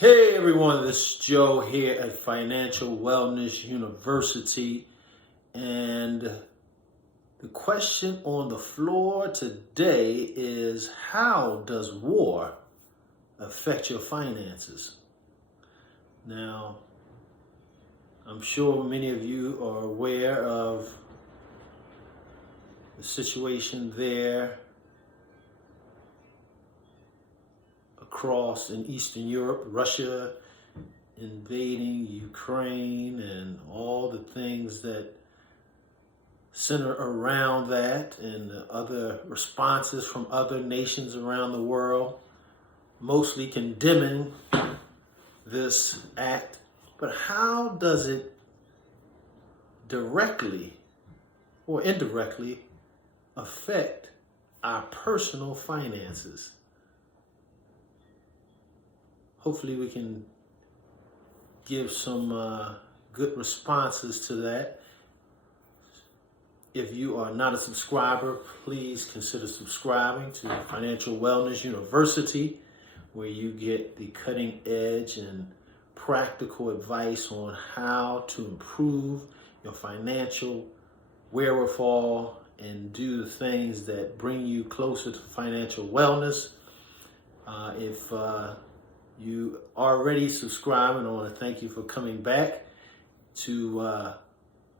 Hey everyone, this is Joe here at Financial Wellness University, and the question on the floor today is, how does war affect your finances? Now, I'm sure many of you are aware of the situation there across in Eastern Europe, Russia invading Ukraine, and all the things that center around that, and the other responses from other nations around the world, mostly condemning this act. But how does it directly or indirectly affect our personal finances? Hopefully we can give some good responses to that. If you are not a subscriber, please consider subscribing to Financial Wellness University, where you get the cutting edge and practical advice on how to improve your financial wherewithal and do the things that bring you closer to financial wellness. If you already subscribed, and I want to thank you for coming back.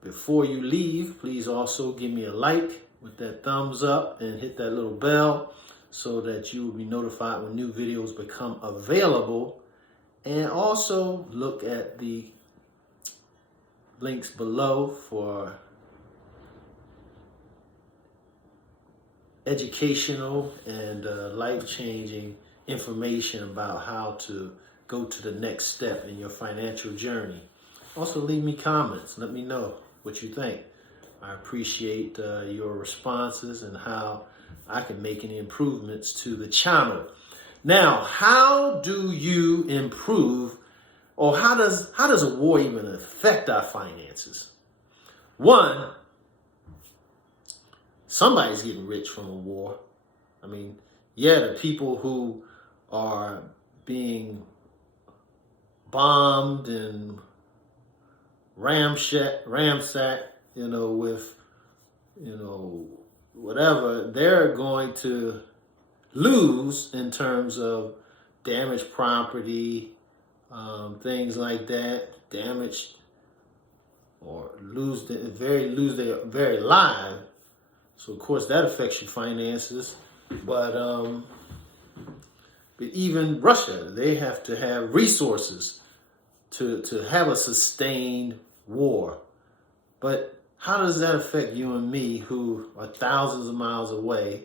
Before you leave, please also give me a like with that thumbs up and hit that little bell so that you will be notified when new videos become available. And also look at the links below for educational and life-changing information about how to go to the next step in your financial journey. Also leave me comments. Let me know what you think. I appreciate your responses and how I can make any improvements to the channel. Now, how do you improve, or how does a war even affect our finances? One, somebody's getting rich from a war. I mean, yeah, the people who are being bombed and ramsacked, with, whatever, they're going to lose in terms of damaged property, things like that, damaged or lose their very life. So of course that affects your finances. But even Russia, they have to have resources to have a sustained war. But how does that affect you and me, who are thousands of miles away?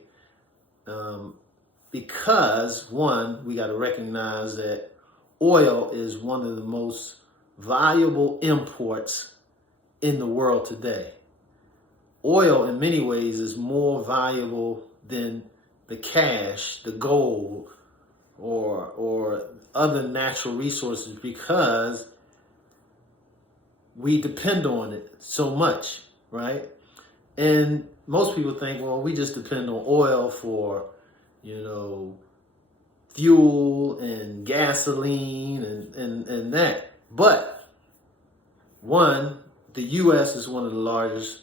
Because one, we got to recognize that oil is one of the most valuable imports in the world today. Oil, in many ways, is more valuable than the cash, the gold, or other natural resources, because we depend on it so much, right? And most people think, well, we just depend on oil for, fuel and gasoline and that. But one, the U.S. is one of the largest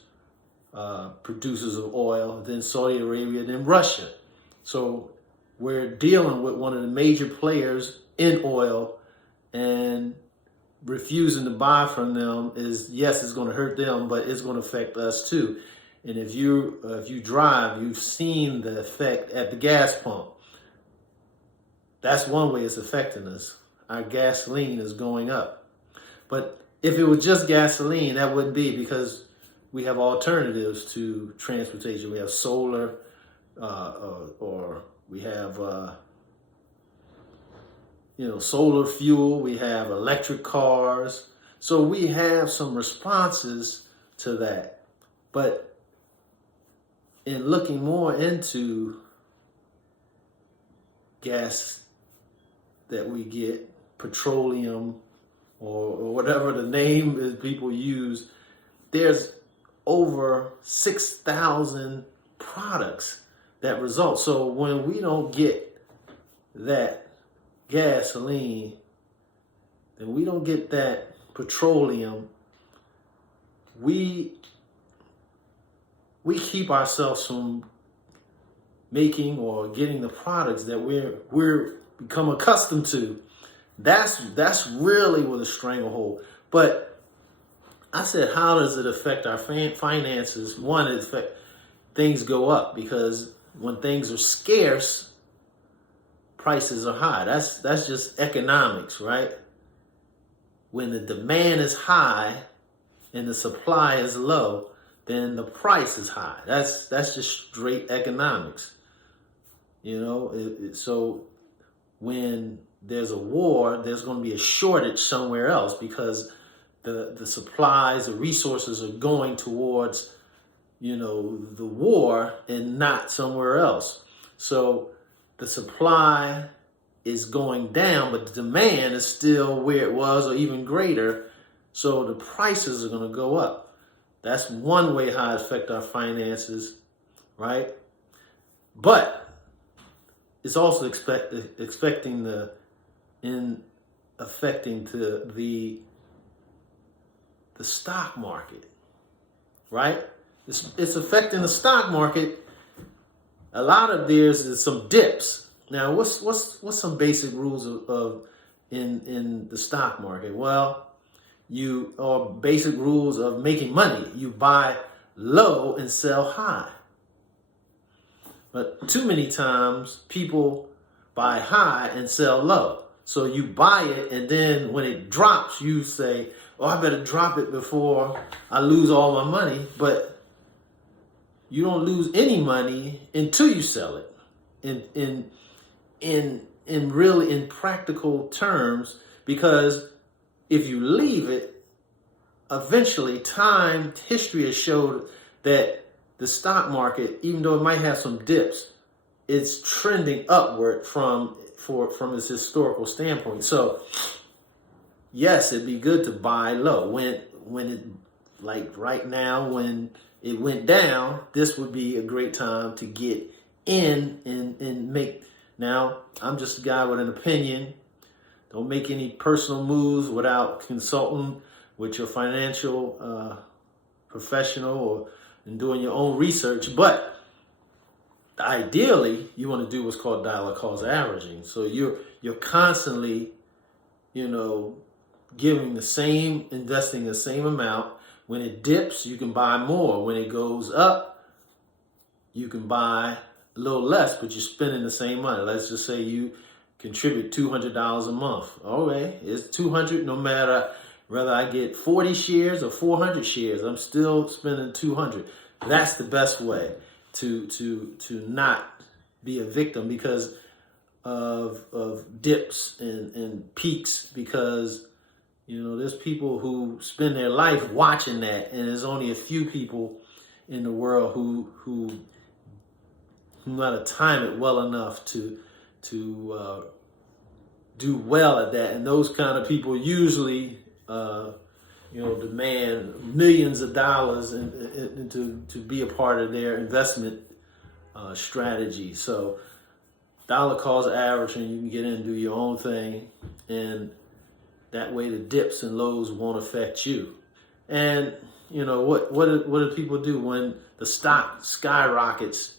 producers of oil, then Saudi Arabia, then Russia. So we're dealing with one of the major players in oil, and refusing to buy from them is, yes, it's going to hurt them, but it's going to affect us too. And if you drive, you've seen the effect at the gas pump. That's one way it's affecting us. Our gasoline is going up. But if it was just gasoline, that wouldn't be, because we have alternatives to transportation. We have solar, or we have solar fuel. We have electric cars. So we have some responses to that. But in looking more into gas that we get, petroleum, or whatever the name is people use, there's over 6,000 products that result. So when we don't get that gasoline and we don't get that petroleum, we keep ourselves from making or getting the products that we're become accustomed to. That's really what a stranglehold. But I said, how does it affect our finances? One, it affects things go up because when things are scarce, prices are high. That's just economics, right? When the demand is high and the supply is low, then the price is high. That's just straight economics. So when there's a war, there's going to be a shortage somewhere else because the supplies, the resources are going towards, the war and not somewhere else. So the supply is going down, but the demand is still where it was or even greater. So the prices are going to go up. That's one way how it affects our finances, right? But it's also affecting the stock market, right? It's affecting the stock market. A lot of there's some dips. Now, what's some basic rules of in the stock market? Well, basic rules of making money. You buy low and sell high. But too many times people buy high and sell low. So you buy it, and then when it drops, you say, "Oh, I better drop it before I lose all my money." But you don't lose any money until you sell it. In practical terms, because if you leave it, eventually history has showed that the stock market, even though it might have some dips, it's trending upward from its historical standpoint. So yes, it'd be good to buy low. When it, like right now, when it went down, this would be a great time to get in and make. Now, I'm just a guy with an opinion. Don't make any personal moves without consulting with your financial professional and doing your own research. But ideally, you want to do what's called dollar cost averaging. So you're constantly, investing the same amount. When it dips, you can buy more. When it goes up, you can buy a little less, but you're spending the same money. Let's just say you contribute $200 a month. Okay, it's $200 no matter whether I get 40 shares or 400 shares. I'm still spending $200. That's the best way to not be a victim because of dips and peaks, because there's people who spend their life watching that, and there's only a few people in the world who know how to time it well enough to do well at that. And those kind of people usually demand millions of dollars and to be a part of their investment strategy. So dollar cost averaging, you can get in and do your own thing, and that way the dips and lows won't affect you. And what do people do when the stock skyrockets?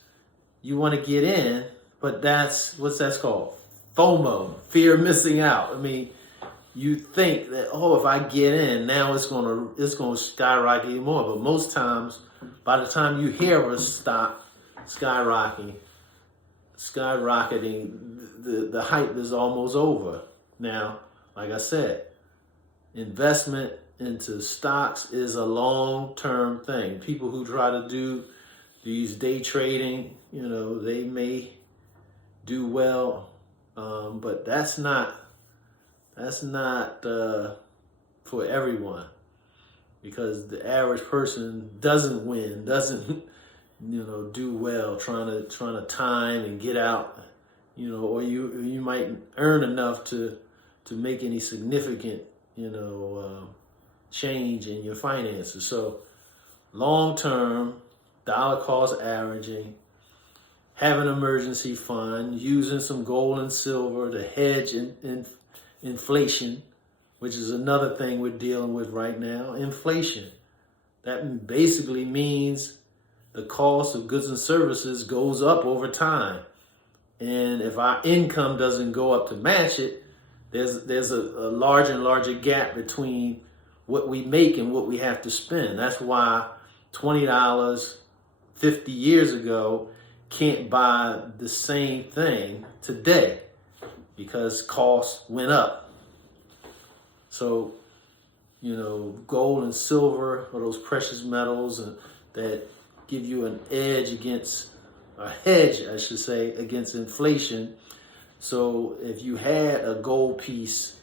You want to get in, but that's called FOMO, fear of missing out. I mean, you think that, if I get in, now it's gonna skyrocket even more. But most times, by the time you hear of a stock skyrocketing, the hype is almost over. Now, like I said, investment into stocks is a long-term thing. People who try to do these day trading, they may do well, but that's not for everyone, because the average person doesn't win, doesn't do well trying to time and get out, or you might earn enough to make any significant change in your finances. So long term, dollar cost averaging, have an emergency fund, using some gold and silver to hedge inflation which is another thing we're dealing with right now, inflation. That basically means the cost of goods and services goes up over time. And if our income doesn't go up to match it, there's a larger and larger gap between what we make and what we have to spend. That's why $20 50 years ago can't buy the same thing today, because costs went up. So, gold and silver are those precious metals that give you an edge against, a hedge, I should say, against inflation. So if you had a gold piece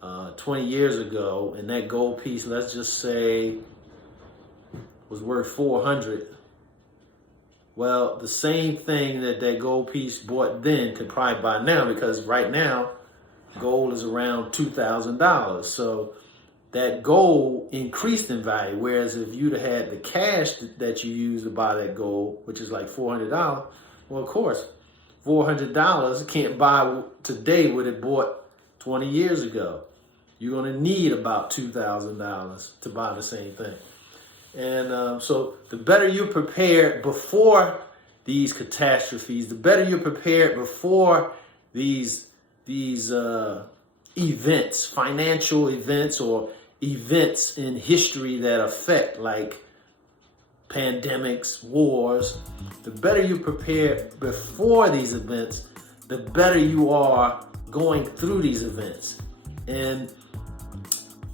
20 years ago, and that gold piece, let's just say, was worth 400, well, the same thing that gold piece bought then could probably buy now, because right now gold is around $2,000. So that gold increased in value. Whereas if you'd have had the cash that you used to buy that gold, which is like $400, well, of course, $400 can't buy today what it bought 20 years ago. You're going to need about $2,000 to buy the same thing. And so the better you're prepared before these catastrophes, the better you're prepared before these events, financial events or events in history that affect, like pandemics, wars, the better you're prepared before these events, the better you are going through these events. And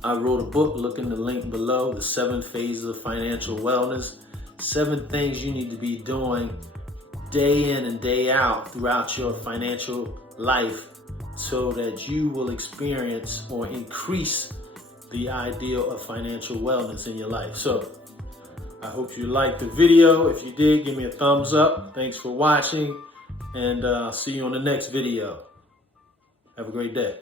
I wrote a book, look in the link below, The 7 Phases of Financial Wellness. 7 things you need to be doing day in and day out throughout your financial life so that you will experience or increase the ideal of financial wellness in your life. So I hope you liked the video. If you did, give me a thumbs up. Thanks for watching, and I'll see you on the next video. Have a great day.